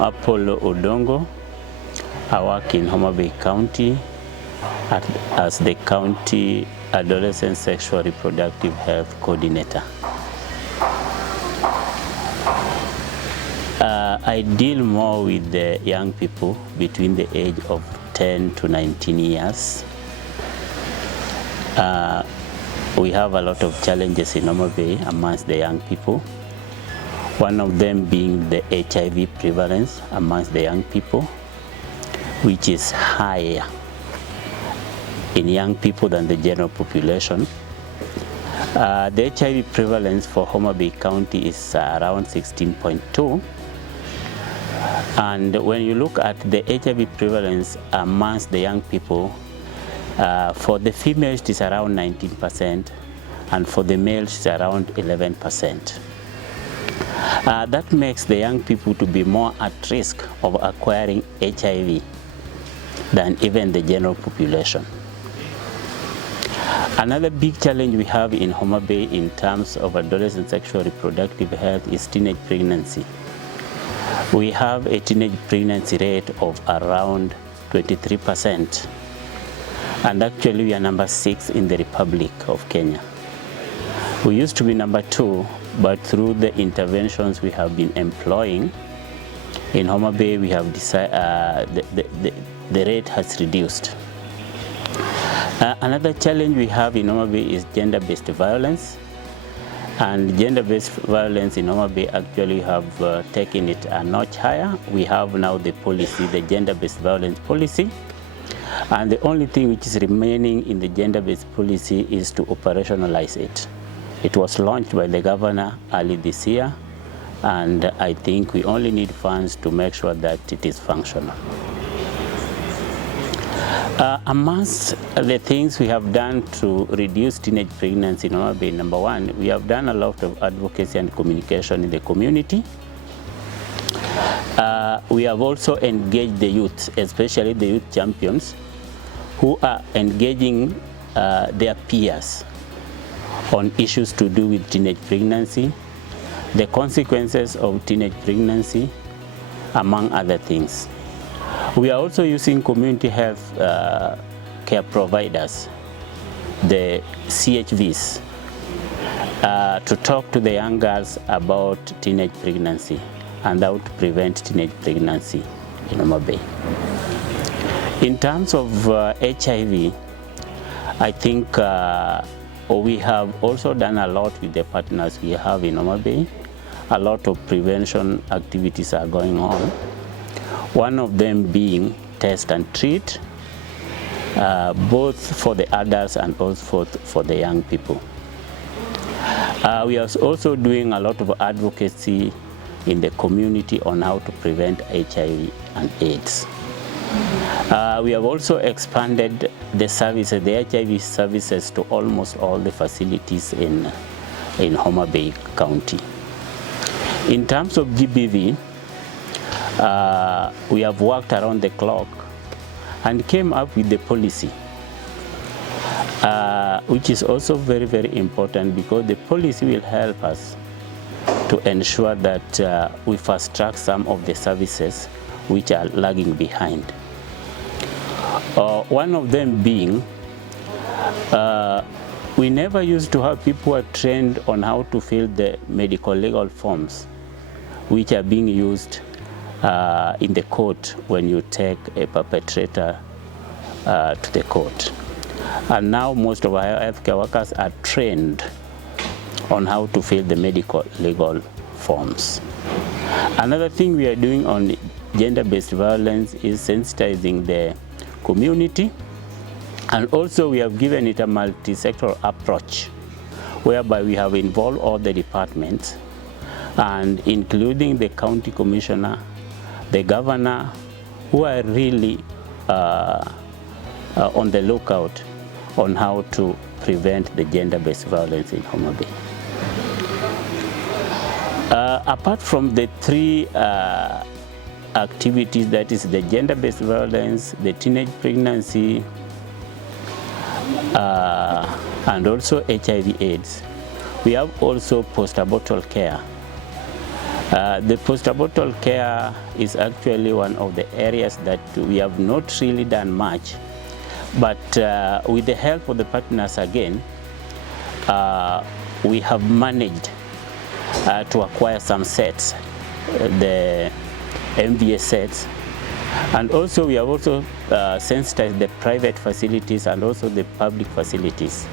Apolo Odongo. I work in Homabay County as the County Adolescent Sexual Reproductive Health Coordinator. I deal more with the young people between the age of 10 to 19 years. We have a lot of challenges in Homa Bay amongst the young people. One of them being the HIV prevalence amongst the young people, which is higher in young people than the general population. The HIV prevalence for Homabay County is around 16.2. And when you look at the HIV prevalence amongst the young people, for the females it is around 19%, and for the males it's around 11%. That makes the young people to be more at risk of acquiring HIV than even the general population. Another big challenge we have in Homa Bay in terms of adolescent sexual reproductive health is teenage pregnancy. We have a teenage pregnancy rate of around 23%, and actually we are number 6 in the Republic of Kenya. We used to be number 2, but through the interventions we have been employing in Homa Bay, we have decided the rate has reduced. Another challenge we have in Homa Bay is gender-based violence. And gender-based violence in Homa Bay actually have taken it a notch higher. We have now the policy, the gender-based violence policy. And the only thing which is remaining in the gender-based policy is to operationalize it. It was launched by the governor early this year, and I think we only need funds to make sure that it is functional. Amongst the things we have done to reduce teenage pregnancy in Homa Bay, number 1, we have done a lot of advocacy and communication in the community. We have also engaged the youth, especially the youth champions, who are engaging their peers on issues to do with teenage pregnancy, the consequences of teenage pregnancy, among other things. We are also using community health care providers, the CHVs, to talk to the young girls about teenage pregnancy and how to prevent teenage pregnancy in Homa Bay. In terms of HIV, I think we have also done a lot with the partners we have in Homa Bay. A lot of prevention activities are going on. One of them being test and treat, both for the adults and also for the young people. We are also doing a lot of advocacy in the community on how to prevent HIV and AIDS. We have also expanded the services, the HIV services, to almost all the facilities in Homa Bay County. In terms of GBV, we have worked around the clock and came up with the policy, which is also very, very important, because the policy will help us to ensure that we fast track some of the services which are lagging behind. One of them being, we never used to have people who are trained on how to fill the medical legal forms which are being used in the court when you take a perpetrator to the court. And now most of our healthcare workers are trained on how to fill the medical legal forms. Another thing we are doing on gender-based violence is sensitizing the community, and also we have given it a multi-sectoral approach whereby we have involved all the departments, and including the county commissioner, the governor, who are really on the lookout on how to prevent the gender-based violence in Homa Bay. Apart from the 3 activities, that is the gender-based violence, the teenage pregnancy, and also HIV/AIDS, we have also post-abortal care. The post-abortal care is actually one of the areas that we have not really done much, but with the help of the partners again, we have managed to acquire some sets, the MVS sets, and also we have also sensitized the private facilities and also the public facilities